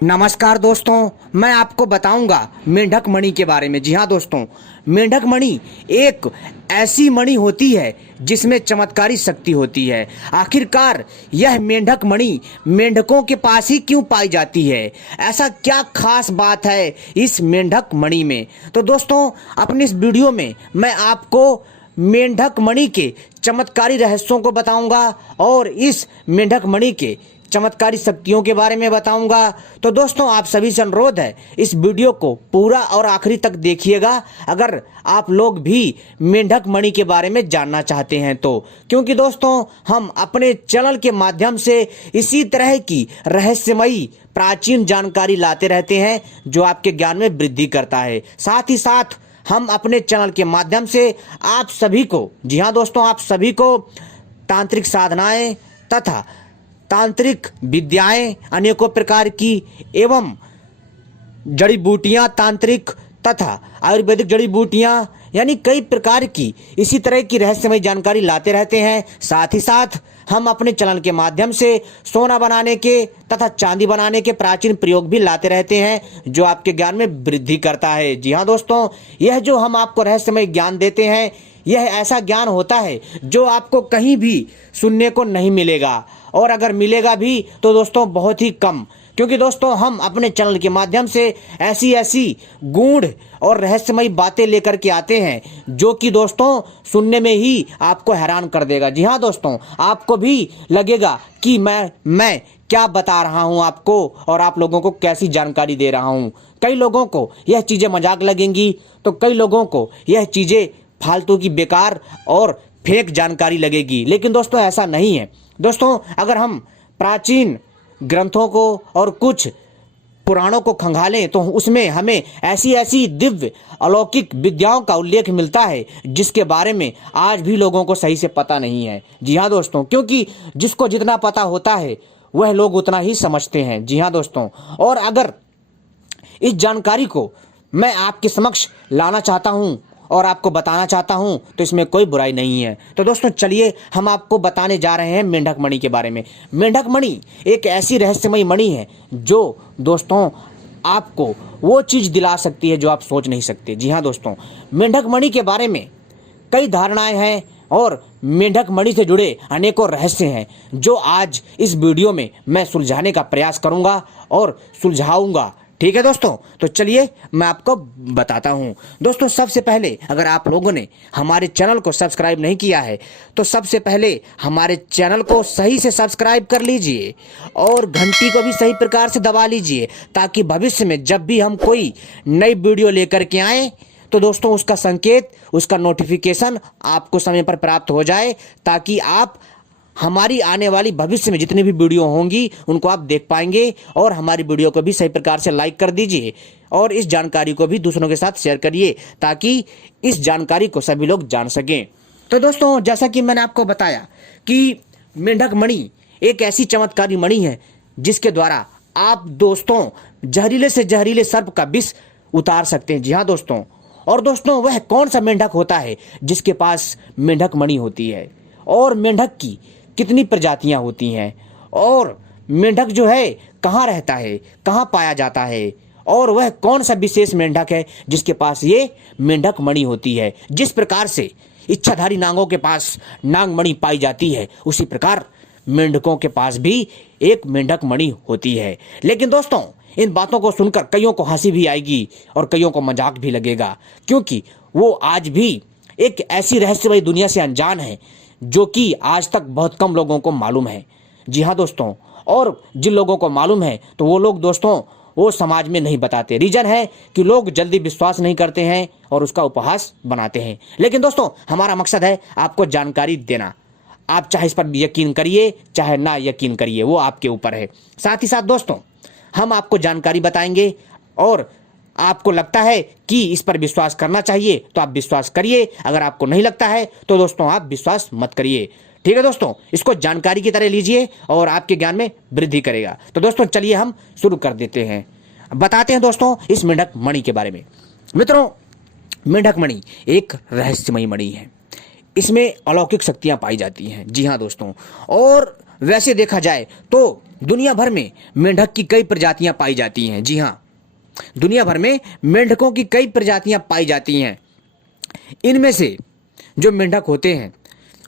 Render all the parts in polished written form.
नमस्कार दोस्तों, मैं आपको बताऊंगा मेंढक मणि के बारे में। जी हाँ दोस्तों, मेंढक मणि एक ऐसी मणि होती है जिसमें चमत्कारी शक्ति होती है। आखिरकार यह मेंढक मणि मेंढकों के पास ही क्यों पाई जाती है? ऐसा क्या खास बात है इस मेंढक मणि में? तो दोस्तों, अपनी इस वीडियो में मैं आपको मेंढक मणि के चमत्कारी रहस्यों को बताऊंगा और इस मेंढक मणि के चमत्कारी शक्तियों के बारे में बताऊंगा। तो दोस्तों, आप सभी से अनुरोध है, इस वीडियो को पूरा और आखिरी तक देखिएगा अगर आप लोग भी मेंढक मणि के बारे में जानना चाहते हैं तो। क्योंकि दोस्तों, हम अपने चैनल के माध्यम से इसी तरह की रहस्यमयी प्राचीन जानकारी लाते रहते हैं जो आपके ज्ञान में वृद्धि करता है। साथ ही साथ हम अपने चैनल के माध्यम से आप सभी को, जी हाँ दोस्तों, आप सभी को तांत्रिक साधनाएं तथा तांत्रिक विद्याएं अनेकों प्रकार की एवं जड़ी बूटियां, तांत्रिक तथा आयुर्वेदिक जड़ी बूटियां, यानी कई प्रकार की इसी तरह की रहस्यमय जानकारी लाते रहते हैं। साथ ही साथ हम अपने चैनल के माध्यम से सोना बनाने के तथा चांदी बनाने के प्राचीन प्रयोग भी लाते रहते हैं जो आपके ज्ञान में वृद्धि करता है। जी हाँ दोस्तों, यह जो हम आपको रहस्यमय ज्ञान देते हैं, यह ऐसा ज्ञान होता है जो आपको कहीं भी सुनने को नहीं मिलेगा, और अगर मिलेगा भी तो दोस्तों बहुत ही कम। क्योंकि दोस्तों, हम अपने चैनल के माध्यम से ऐसी ऐसी गूढ़ और रहस्यमयी बातें लेकर के आते हैं जो कि दोस्तों सुनने में ही आपको हैरान कर देगा। जी हाँ दोस्तों, आपको भी लगेगा कि मैं क्या बता रहा हूँ आपको और आप लोगों को कैसी जानकारी दे रहा हूँ। कई लोगों को यह चीज़ें मजाक लगेंगी तो कई लोगों को यह चीज़ें फालतू की बेकार और फेक जानकारी लगेगी, लेकिन दोस्तों ऐसा नहीं है। दोस्तों, अगर हम प्राचीन ग्रंथों को और कुछ पुराणों को खंगालें तो उसमें हमें ऐसी ऐसी दिव्य अलौकिक विद्याओं का उल्लेख मिलता है जिसके बारे में आज भी लोगों को सही से पता नहीं है। जी हाँ दोस्तों, क्योंकि जिसको जितना पता होता है वह लोग उतना ही समझते हैं। जी हाँ दोस्तों, और अगर इस जानकारी को मैं आपके समक्ष लाना चाहता हूँ और आपको बताना चाहता हूं तो इसमें कोई बुराई नहीं है। तो दोस्तों, चलिए हम आपको बताने जा रहे हैं मेंढक मणि के बारे में। मेंढक मणि एक ऐसी रहस्यमयी मणि है जो दोस्तों आपको वो चीज़ दिला सकती है जो आप सोच नहीं सकते। जी हाँ दोस्तों, मेंढक मणि के बारे में कई धारणाएं हैं और मेंढक मणि से जुड़े अनेकों रहस्य हैं जो आज इस वीडियो में मैं सुलझाने का प्रयास करूंगा और सुलझाऊंगा। ठीक है दोस्तों, तो चलिए मैं आपको बताता हूं। दोस्तों, सबसे पहले अगर आप लोगों ने हमारे चैनल को सब्सक्राइब नहीं किया है तो सबसे पहले हमारे चैनल को सही से सब्सक्राइब कर लीजिए और घंटी को भी सही प्रकार से दबा लीजिए ताकि भविष्य में जब भी हम कोई नई वीडियो लेकर के आए तो दोस्तों उसका संकेत, उसका नोटिफिकेशन आपको समय पर प्राप्त हो जाए, ताकि आप हमारी आने वाली भविष्य में जितनी भी वीडियो होंगी उनको आप देख पाएंगे। और हमारी वीडियो को भी सही प्रकार से लाइक कर दीजिए और इस जानकारी को भी दूसरों के साथ शेयर करिए ताकि इस जानकारी को सभी लोग जान सकें। तो दोस्तों, जैसा कि मैंने आपको बताया कि मेंढक मणि एक ऐसी चमत्कारी मणि है जिसके द्वारा आप दोस्तों जहरीले से जहरीले सर्प का विष उतार सकते हैं। जी हाँ दोस्तों, और दोस्तों वह कौन सा मेंढक होता है जिसके पास मेंढक मणि होती है, और मेंढक की कितनी प्रजातियां होती हैं, और मेंढक जो है कहाँ रहता है, कहाँ पाया जाता है, और वह कौन सा विशेष मेंढक है जिसके पास ये मेंढक मणि होती है। जिस प्रकार से इच्छाधारी नागों के पास नाग मणि पाई जाती है उसी प्रकार मेंढकों के पास भी एक मेंढक मणि होती है। लेकिन दोस्तों, इन बातों को सुनकर कईयों को हंसी भी आएगी और कईयों को मजाक भी लगेगा, क्योंकि वो आज भी एक ऐसी रहस्यमयी दुनिया से अनजान है जो कि आज तक बहुत कम लोगों को मालूम है। जी हाँ दोस्तों, और जिन लोगों को मालूम है तो वो लोग दोस्तों वो समाज में नहीं बताते। रीजन है कि लोग जल्दी विश्वास नहीं करते हैं और उसका उपहास बनाते हैं। लेकिन दोस्तों, हमारा मकसद है आपको जानकारी देना। आप चाहे इस पर यकीन करिए चाहे ना यकीन करिए, वो आपके ऊपर है। साथ ही साथ दोस्तों, हम आपको जानकारी बताएंगे और आपको लगता है कि इस पर विश्वास करना चाहिए तो आप विश्वास करिए, अगर आपको नहीं लगता है तो दोस्तों आप विश्वास मत करिए। ठीक है दोस्तों, इसको जानकारी की तरह लीजिए और आपके ज्ञान में वृद्धि करेगा। तो दोस्तों चलिए हम शुरू कर देते हैं, बताते हैं दोस्तों इस मेंढक मणि के बारे में। मित्रों, मेंढक मणि एक रहस्यमयी मणि है, इसमें अलौकिक शक्तियां पाई जाती हैं। जी हाँ दोस्तों, और वैसे देखा जाए तो दुनिया भर में मेंढक की कई प्रजातियां पाई जाती हैं। जी हाँ, दुनिया भर में मेंढकों की कई प्रजातियां पाई जाती हैं। इनमें से जो मेंढक होते हैं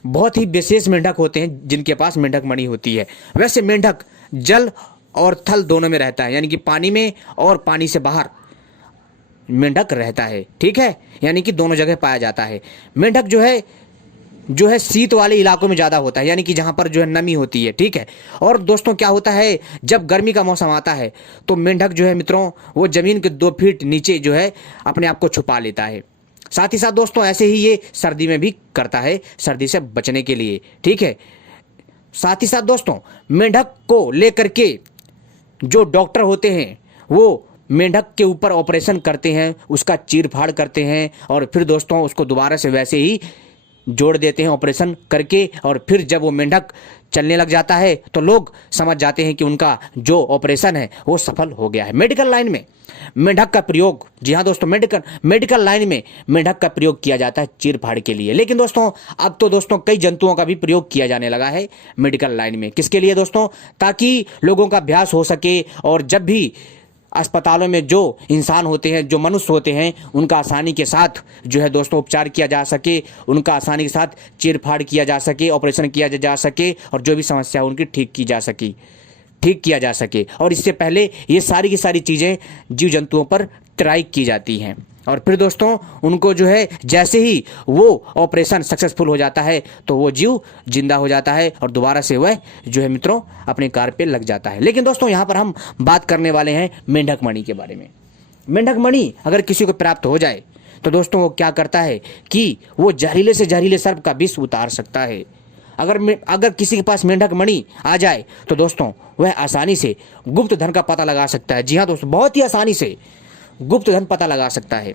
बहुत ही विशेष मेंढक होते हैं जिनके पास मेंढक मणि होती है। वैसे मेंढक जल और थल दोनों में रहता है, यानी कि पानी में और पानी से बाहर मेंढक रहता है। ठीक है, यानी कि दोनों जगह पाया जाता है। मेंढक जो है शीत वाले इलाकों में ज़्यादा होता है, यानी कि जहाँ पर जो है नमी होती है। ठीक है, और दोस्तों क्या होता है, जब गर्मी का मौसम आता है तो मेंढक जो है मित्रों वो ज़मीन के 2 फीट नीचे जो है अपने आप को छुपा लेता है। साथ ही साथ दोस्तों ऐसे ही ये सर्दी में भी करता है, सर्दी से बचने के लिए। ठीक है, साथ ही साथ दोस्तों मेंढक को लेकर के जो डॉक्टर होते हैं वो मेंढक के ऊपर ऑपरेशन करते हैं, उसका चीर फाड़ करते हैं और फिर दोस्तों उसको दोबारा से वैसे ही जोड़ देते हैं ऑपरेशन करके। और फिर जब वो मेंढक चलने लग जाता है तो लोग समझ जाते हैं कि उनका जो ऑपरेशन है वो सफल हो गया है। मेडिकल लाइन में मेंढक का प्रयोग, जी हाँ दोस्तों, मेडिकल लाइन में मेंढक का प्रयोग किया जाता है चीर फाड़ के लिए। लेकिन दोस्तों अब तो दोस्तों कई जंतुओं का भी प्रयोग किया जाने लगा है मेडिकल लाइन में। किसके लिए दोस्तों? ताकि लोगों का अभ्यास हो सके और जब भी अस्पतालों में जो इंसान होते हैं, जो मनुष्य होते हैं, उनका आसानी के साथ जो है दोस्तों उपचार किया जा सके, उनका आसानी के साथ चीर-फाड़ किया जा सके, ऑपरेशन किया जा सके और जो भी समस्या उनकी ठीक किया जा सके। और इससे पहले ये सारी की सारी चीज़ें जीव जंतुओं पर ट्राई की जाती हैं और फिर दोस्तों उनको जो है जैसे ही वो ऑपरेशन सक्सेसफुल हो जाता है तो वो जीव जिंदा हो जाता है और दोबारा से वह जो है मित्रों अपने कार्य पे लग जाता है। लेकिन दोस्तों यहाँ पर हम बात करने वाले हैं मेंढक मणि के बारे में। मेंढक मणि अगर किसी को प्राप्त हो जाए तो दोस्तों वो क्या करता है कि वो जहरीले से जहरीले सर्प का विष उतार सकता है। अगर किसी के पास मेंढक मणि आ जाए तो दोस्तों वह आसानी से गुप्त धन का पता लगा सकता है। जी हाँ दोस्तों, बहुत ही आसानी से गुप्त धन पता लगा सकता है।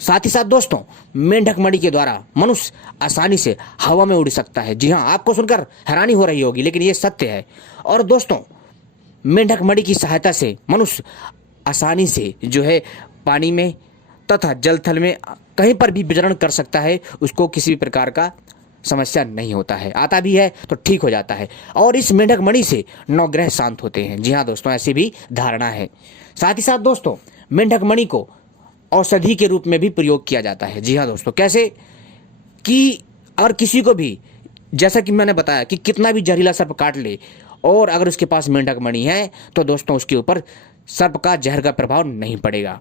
साथ ही साथ दोस्तों मेंढक मणि के द्वारा मनुष्य आसानी से हवा में उड़ सकता है। जी हाँ, आपको सुनकर हैरानी हो रही होगी लेकिन ये सत्य है। और दोस्तों मेंढक मणि की सहायता से मनुष्य आसानी से जो है पानी में तथा जल थल में कहीं पर भी विचरण कर सकता है, उसको किसी भी प्रकार का समस्या नहीं होता है। आता भी है तो ठीक हो जाता है। और इस मेंढक मणि से 9 ग्रह शांत होते हैं। जी हाँ दोस्तों, ऐसी भी धारणा है। साथ ही साथ दोस्तों मेंढक मणि को औषधि के रूप में भी प्रयोग किया जाता है। जी हाँ दोस्तों, कैसे कि अगर किसी को भी, जैसा कि मैंने बताया कि कितना भी जहरीला सर्प काट ले और अगर उसके पास मेंढक मणि है तो दोस्तों उसके ऊपर सर्प का जहर का प्रभाव नहीं पड़ेगा।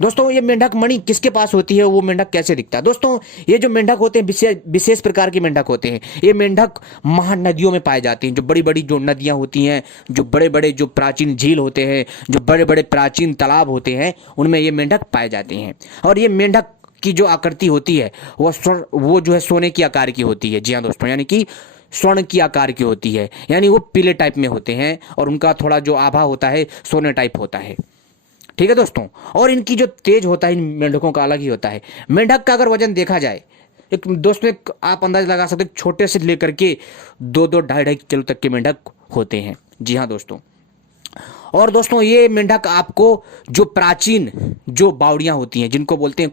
दोस्तों ये मेंढक मणि किसके पास होती है, वो मेंढक कैसे दिखता है? दोस्तों ये जो मेंढक होते हैं विशेष प्रकार के मेंढक होते हैं। ये मेंढक महानदियों में पाए जाते हैं। जो बड़ी बड़ी जो नदियां होती हैं, जो बड़े बड़े जो प्राचीन झील होते हैं, जो बड़े बड़े प्राचीन तालाब होते हैं, उनमें ये मेंढक पाए जाते हैं। और ये मेंढक की जो आकृति होती है वो जो है सोने की आकार की होती है। जी हाँ दोस्तों, यानी कि स्वर्ण की आकार की होती है, यानी वो पीले टाइप में होते हैं और उनका थोड़ा जो आभा होता है सोने टाइप होता है। ठीक है दोस्तों, और इनकी जो तेज होता है इन मेंढकों का अलग ही होता है। मेंढक का अगर वजन देखा जाए दोस्तों आप अंदाजा लगा सकते, छोटे से लेकर के 2-2 ढाई किलो तक के मेंढक होते हैं। जी हाँ दोस्तों, और दोस्तों ये मेंढक आपको जो प्राचीन जो बावड़ियां होती हैं, जिनको बोलते हैं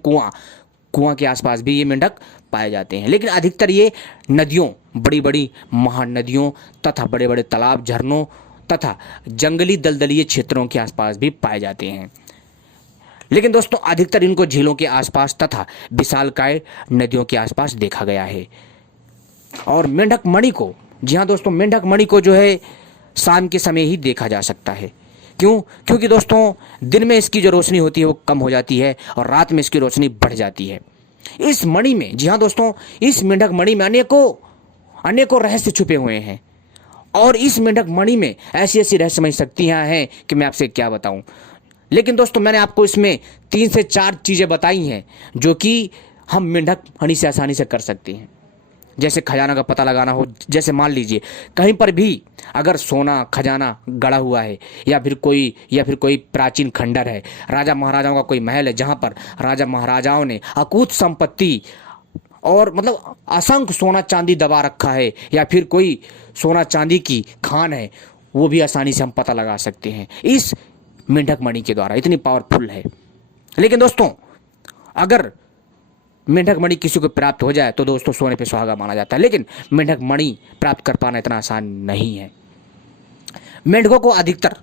कुआं के आसपास भी ये मेंढक पाए जाते हैं। लेकिन अधिकतर ये नदियों, बड़ी बड़ी महानदियों तथा बड़े बड़े तालाब, झरनों तथा जंगली दलदलीय क्षेत्रों के आसपास भी पाए जाते हैं। लेकिन दोस्तों अधिकतर इनको झीलों के आसपास तथा विशालकाय नदियों के आसपास देखा गया है। और मेंढक मणि को, जी हाँ दोस्तों, मेंढक मणि को जो है शाम के समय ही देखा जा सकता है। क्योंकि दोस्तों दिन में इसकी जो रोशनी होती है वो कम हो जाती है और रात में इसकी रोशनी बढ़ जाती है। इस मणि में, जी हाँ दोस्तों, इस मेंढक मणि में अनेकों रहस्य छुपे हुए हैं। और इस मेंढक मणि में ऐसी ऐसी रहस्यमय शक्तियां हैं कि मैं आपसे क्या बताऊं। लेकिन दोस्तों मैंने आपको इसमें 3 से 4 चीजें बताई हैं जो कि हम मेंढक मणि से आसानी से कर सकते हैं। जैसे खजाना का पता लगाना हो, जैसे मान लीजिए कहीं पर भी अगर सोना खजाना गड़ा हुआ है या फिर कोई प्राचीन खंडर है, राजा महाराजाओं का कोई महल है जहां पर राजा महाराजाओं ने अकूत संपत्ति और मतलब असंख्य सोना चांदी दबा रखा है, या फिर कोई सोना चांदी की खान है, वो भी आसानी से हम पता लगा सकते हैं इस मेंढक मणि के द्वारा। इतनी पावरफुल है। लेकिन दोस्तों अगर मेंढक मणि किसी को प्राप्त हो जाए तो दोस्तों सोने पे सुहागा माना जाता है। लेकिन मेंढक मणि प्राप्त कर पाना इतना आसान नहीं है। मेंढकों को अधिकतर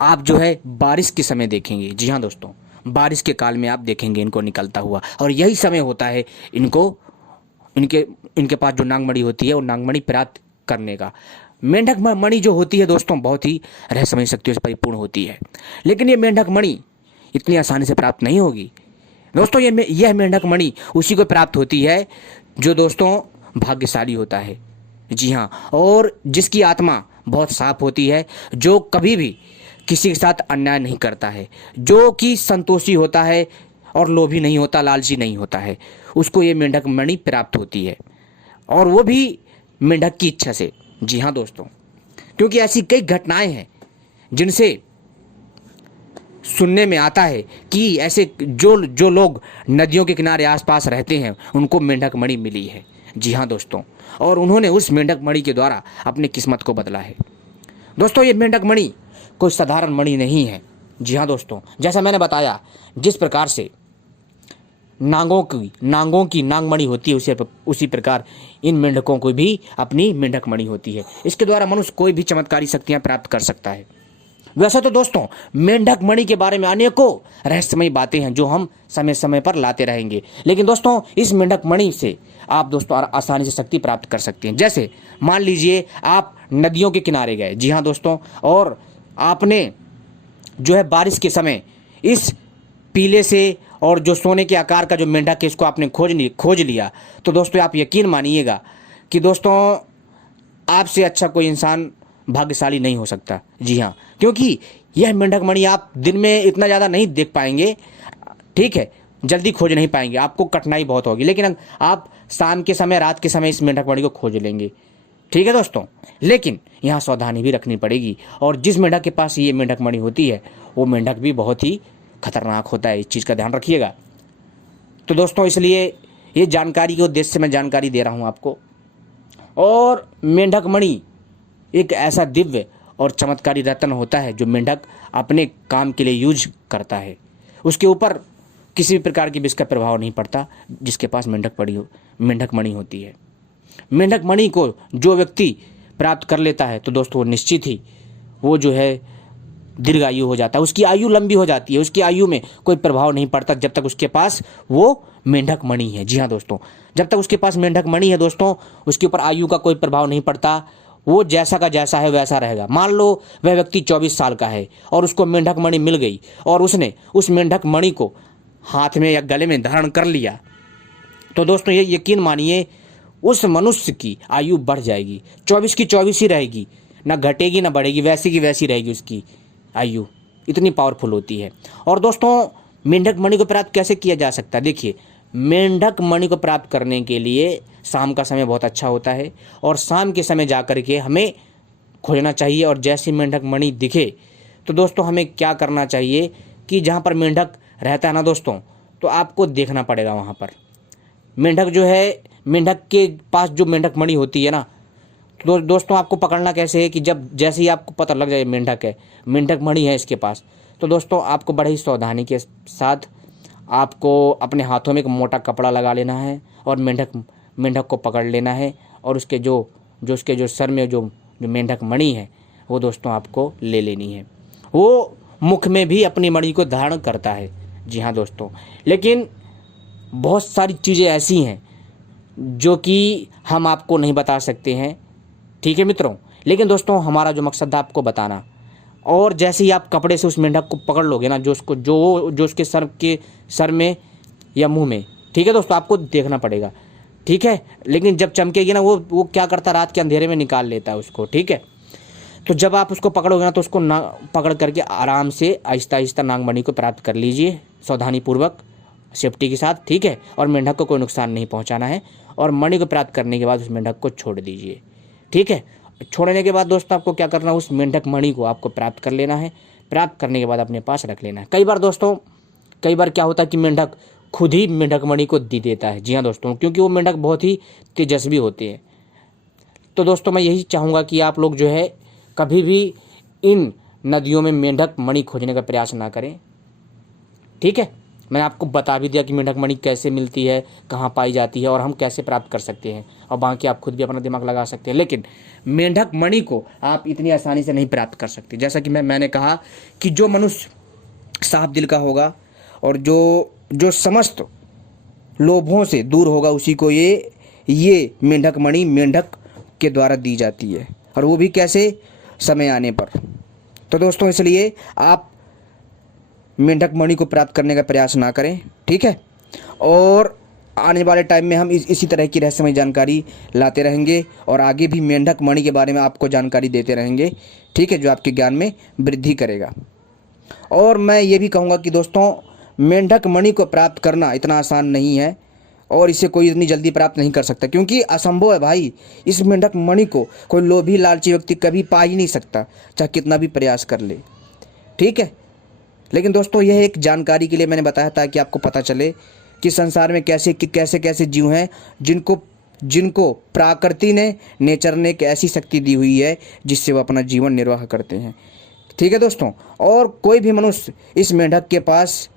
आप जो है बारिश के समय देखेंगे। जी हाँ दोस्तों, बारिश के काल में आप देखेंगे इनको निकलता हुआ, और यही समय होता है इनको इनके इनके पास जो नागमणि होती है वो नागमणि प्राप्त करने का। मेंढक मणि जो होती है दोस्तों बहुत ही रहस्यमय शक्तियों से परिपूर्ण होती है, लेकिन ये मेंढक मणि इतनी आसानी से प्राप्त नहीं होगी दोस्तों। यह मेंढक मणि उसी को प्राप्त होती है जो दोस्तों भाग्यशाली होता है। जी हाँ, और जिसकी आत्मा बहुत साफ होती है, जो कभी भी किसी के साथ अन्याय नहीं करता है, जो कि संतोषी होता है और लोभी नहीं होता, लालची नहीं होता है, उसको ये मेंढक मणि प्राप्त होती है, और वो भी मेंढक की इच्छा से। जी हाँ दोस्तों, क्योंकि ऐसी कई घटनाएं हैं जिनसे सुनने में आता है कि ऐसे जो लोग नदियों के किनारे आसपास रहते हैं उनको मेंढक मणि मिली है। जी हाँ दोस्तों, और उन्होंने उस मेंढक मणि के द्वारा अपनी किस्मत को बदला है। दोस्तों ये मेंढक मणि कोई साधारण मणि नहीं है। जी हाँ दोस्तों, जैसा मैंने बताया, जिस प्रकार से नांगों की नागमणि होती है उसी प्रकार इन मेंढकों को भी अपनी मेंढक मणि होती है। इसके द्वारा मनुष्य कोई भी चमत्कारी शक्तियां प्राप्त कर सकता है। वैसे तो दोस्तों मेंढक मणि के बारे में अनेकों रहस्यमयी बातें हैं जो हम समय समय पर लाते रहेंगे, लेकिन दोस्तों इस मेंढक मणि से आप दोस्तों आसानी से शक्ति प्राप्त कर सकते हैं। जैसे मान लीजिए आप नदियों के किनारे गए, जी हाँ दोस्तों, और आपने जो है बारिश के समय इस पीले से और जो सोने के आकार का जो मेंढक है इसको आपने खोज लिया, तो दोस्तों आप यकीन मानिएगा कि दोस्तों आपसे अच्छा कोई इंसान भाग्यशाली नहीं हो सकता। जी हाँ, क्योंकि यह मेंढक मणि आप दिन में इतना ज़्यादा नहीं देख पाएंगे, ठीक है, जल्दी खोज नहीं पाएंगे, आपको कठिनाई बहुत होगी, लेकिन आप शाम के समय, रात के समय इस मेंढक मणि को खोज लेंगे। ठीक है दोस्तों, लेकिन यहाँ सावधानी भी रखनी पड़ेगी, और जिस मेंढक के पास ये मेंढक मणि होती है वो मेंढक भी बहुत ही खतरनाक होता है, इस चीज़ का ध्यान रखिएगा। तो दोस्तों इसलिए ये जानकारी के उद्देश्य से मैं जानकारी दे रहा हूँ आपको। और मेंढक मणि एक ऐसा दिव्य और चमत्कारी रत्न होता है जो मेंढक अपने काम के लिए यूज करता है। उसके ऊपर किसी भी प्रकार की विष का प्रभाव नहीं पड़ता जिसके पास मेंढक मणि होती है। मेंढक मणि को जो व्यक्ति प्राप्त कर लेता है तो दोस्तों निश्चित ही वो जो है दीर्घायु हो जाता है, उसकी आयु लंबी हो जाती है, उसकी आयु में कोई प्रभाव नहीं पड़ता जब तक उसके पास वो मेंढक मणि है। जी हाँ दोस्तों, जब तक उसके पास मेंढक मणि है दोस्तों उसके ऊपर आयु का कोई प्रभाव नहीं पड़ता, वो जैसा का जैसा है वैसा रहेगा। मान लो वह व्यक्ति 24 साल का है और उसको मेंढक मणि मिल गई और उसने उस मेंढक मणि को हाथ में या गले में धारण कर लिया, तो दोस्तों ये यकीन मानिए उस मनुष्य की आयु बढ़ जाएगी, 24 की 24 ही रहेगी, ना घटेगी ना बढ़ेगी, वैसी की वैसी रहेगी उसकी आयु, इतनी पावरफुल होती है। और दोस्तों मेंढक मणि को प्राप्त कैसे किया जा सकता है? देखिए, मेंढक मणि को प्राप्त करने के लिए शाम का समय बहुत अच्छा होता है, और शाम के समय जा कर के हमें खोजना चाहिए। और जैसे मेंढक मणि दिखे तो दोस्तों हमें क्या करना चाहिए कि जहाँ पर मेंढक रहता है ना दोस्तों, तो आपको देखना पड़ेगा वहाँ पर मेंढक जो है, मेंढक के पास जो मेंढक मणि होती है ना, तो दोस्तों आपको पकड़ना कैसे है कि जब जैसे ही आपको पता लग जाए मेंढक है, मेंढक मणि है इसके पास, तो दोस्तों आपको बड़े ही सावधानी के साथ आपको अपने हाथों में एक मोटा कपड़ा लगा लेना है और मेंढक को पकड़ लेना है, और उसके उसके सर में जो मेंढक मणि है वो दोस्तों आपको ले लेनी है। वो मुख में भी अपनी मणि को धारण करता है। जी हाँ दोस्तों, लेकिन बहुत सारी चीज़ें ऐसी हैं जो कि हम आपको नहीं बता सकते हैं, ठीक है मित्रों, लेकिन दोस्तों हमारा जो मकसद था आपको बताना। और जैसे ही आप कपड़े से उस मेंढक को पकड़ लोगे ना, जो उसके सर में या मुंह में, ठीक है दोस्तों, आपको देखना पड़ेगा, ठीक है, लेकिन जब चमकेगी ना वो क्या करता, रात के अंधेरे में निकाल लेता है उसको, ठीक है। तो जब आप उसको पकड़ोगे ना तो उसको पकड़ करके आराम से आहिस्ता आहिस्ता नागमणि को प्राप्त कर लीजिए, सावधानीपूर्वक, सेफ्टी के साथ, ठीक है, और मेंढक को कोई नुकसान नहीं पहुंचाना है। और मणि को प्राप्त करने के बाद उस मेंढक को छोड़ दीजिए, ठीक है। छोड़ने के बाद दोस्तों आपको क्या करना है, उस मेंढक मणि को आपको प्राप्त कर लेना है। प्राप्त करने के बाद अपने पास रख लेना है। कई बार क्या होता है कि मेंढक खुद ही मेंढक मणि को दे देता है। जी हाँ दोस्तों, क्योंकि वो मेंढक बहुत ही तेजस्वी होते हैं। तो दोस्तों मैं यही चाहूँगा कि आप लोग जो है कभी भी इन नदियों में मेंढक मणि खोजने का प्रयास ना करें, ठीक है। मैंने आपको बता भी दिया कि मेंढक मणि कैसे मिलती है, कहाँ पाई जाती है और हम कैसे प्राप्त कर सकते हैं, और बाकी आप खुद भी अपना दिमाग लगा सकते हैं। लेकिन मेंढक मणि को आप इतनी आसानी से नहीं प्राप्त कर सकते। जैसा कि मैंने कहा कि जो मनुष्य साफ दिल का होगा और जो समस्त लोभों से दूर होगा, उसी को ये मेंढक मणि मेंढक के द्वारा दी जाती है, और वो भी कैसे, समय आने पर। तो दोस्तों, इसलिए आप मेंढक मणि को प्राप्त करने का प्रयास ना करें, ठीक है। और आने वाले टाइम में हम इसी तरह की रहस्यमय जानकारी लाते रहेंगे और आगे भी मेंढक मणि के बारे में आपको जानकारी देते रहेंगे, ठीक है, जो आपके ज्ञान में वृद्धि करेगा। और मैं ये भी कहूँगा कि दोस्तों, मेंढक मणि को प्राप्त करना इतना आसान नहीं है और इसे कोई इतनी जल्दी प्राप्त नहीं कर सकता, क्योंकि असंभव है भाई। इस मेंढक मणि को कोई लोभी लालची व्यक्ति कभी पा ही नहीं सकता, चाहे कितना भी प्रयास कर ले, ठीक है। लेकिन दोस्तों, यह एक जानकारी के लिए मैंने बताया ताकि आपको पता चले कि संसार में कैसे कैसे जीव हैं जिनको प्रकृति ने, नेचर ने एक ऐसी शक्ति दी हुई है जिससे वो अपना जीवन निर्वाह करते हैं, ठीक है दोस्तों। और कोई भी मनुष्य इस मेंढक के पास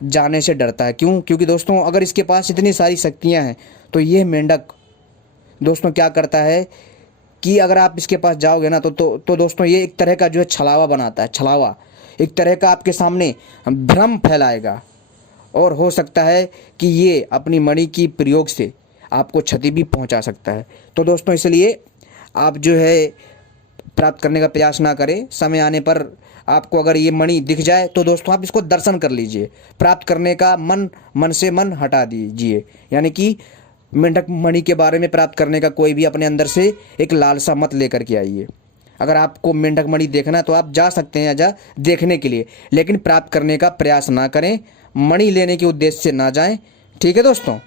जाने से डरता है। क्यों? क्योंकि दोस्तों, अगर इसके पास इतनी सारी शक्तियां हैं तो ये मेंढक दोस्तों क्या करता है कि अगर आप इसके पास जाओगे ना तो दोस्तों, ये एक तरह का जो है छलावा बनाता है। छलावा एक तरह का आपके सामने भ्रम फैलाएगा और हो सकता है कि ये अपनी मणि की प्रयोग से आपको क्षति भी पहुंचा सकता है। तो दोस्तों, इसलिए आप जो है प्राप्त करने का प्रयास ना करें। समय आने पर आपको अगर ये मणि दिख जाए तो दोस्तों, आप इसको दर्शन कर लीजिए। प्राप्त करने का मन से मन हटा दीजिए, यानी कि मेंढक मणि के बारे में प्राप्त करने का कोई भी अपने अंदर से एक लालसा मत लेकर के आइए। अगर आपको मेंढक मणि देखना है तो आप जा सकते हैं जा देखने के लिए, लेकिन प्राप्त करने का प्रयास ना करें, मणि लेने के उद्देश्य से ना जाएं, ठीक है दोस्तों।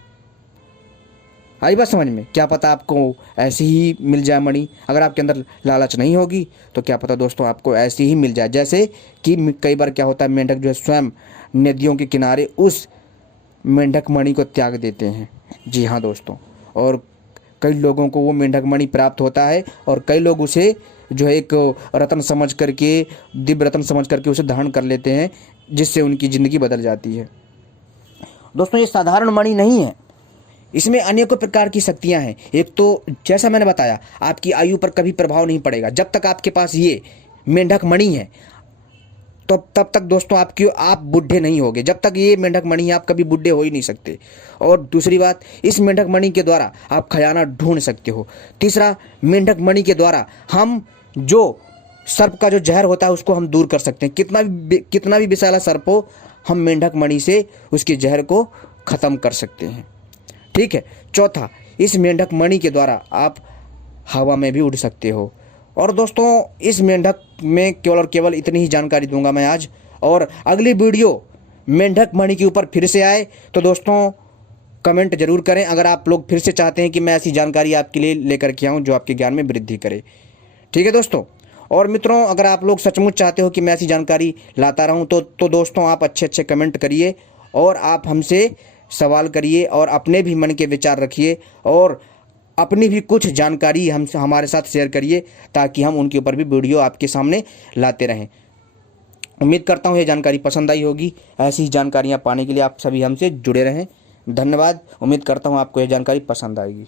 आई बात समझ में? क्या पता आपको ऐसी ही मिल जाए मणि। अगर आपके अंदर लालच नहीं होगी तो क्या पता दोस्तों, आपको ऐसी ही मिल जाए। जैसे कि कई बार क्या होता है, मेंढक जो है स्वयं नदियों के किनारे उस मेंढक मणि को त्याग देते हैं। जी हाँ दोस्तों, और कई लोगों को वो मेंढक मणि प्राप्त होता है और कई लोग उसे जो है एक रत्न समझ करके, दिव्य रत्न समझ करके उसे धारण कर लेते हैं, जिससे उनकी ज़िंदगी बदल जाती है। दोस्तों, ये साधारण मणि नहीं है, इसमें अनेकों प्रकार की शक्तियां हैं। एक तो जैसा मैंने बताया, आपकी आयु पर कभी प्रभाव नहीं पड़ेगा। जब तक आपके पास ये मेंढक मणि है तो तब तक दोस्तों आप बूढ़े नहीं होगे। जब तक ये मेंढक मणि है, आप कभी बूढ़े हो ही नहीं सकते। और दूसरी बात, इस मेंढक मणि के द्वारा आप खजाना ढूंढ सकते हो। तीसरा, मेंढक मणि के द्वारा हम जो सर्प का जो जहर होता है उसको हम दूर कर सकते हैं। कितना भी विषैला सर्प हो, हम मेंढक मणि से उसके जहर को ख़त्म कर सकते हैं, ठीक है। चौथा, इस मेंढक मणि के द्वारा आप हवा में भी उड़ सकते हो। और दोस्तों, इस मेंढक में केवल और केवल इतनी ही जानकारी दूंगा मैं आज। और अगली वीडियो मेंढक मणि के ऊपर फिर से आए तो दोस्तों कमेंट जरूर करें, अगर आप लोग फिर से चाहते हैं कि मैं ऐसी जानकारी आपके लिए लेकर के आऊँ जो आपके ज्ञान में वृद्धि करे, ठीक है दोस्तों। और मित्रों, अगर आप लोग सचमुच चाहते हो कि मैं ऐसी जानकारी लाता रहूं तो दोस्तों, आप अच्छे कमेंट करिए और आप हमसे सवाल करिए और अपने भी मन के विचार रखिए और अपनी भी कुछ जानकारी हमारे साथ शेयर करिए, ताकि हम उनके ऊपर भी वीडियो आपके सामने लाते रहें। उम्मीद करता हूँ ये जानकारी पसंद आई होगी। ऐसी ही जानकारियाँ पाने के लिए आप सभी हमसे जुड़े रहें। धन्यवाद। उम्मीद करता हूँ आपको यह जानकारी पसंद आएगी।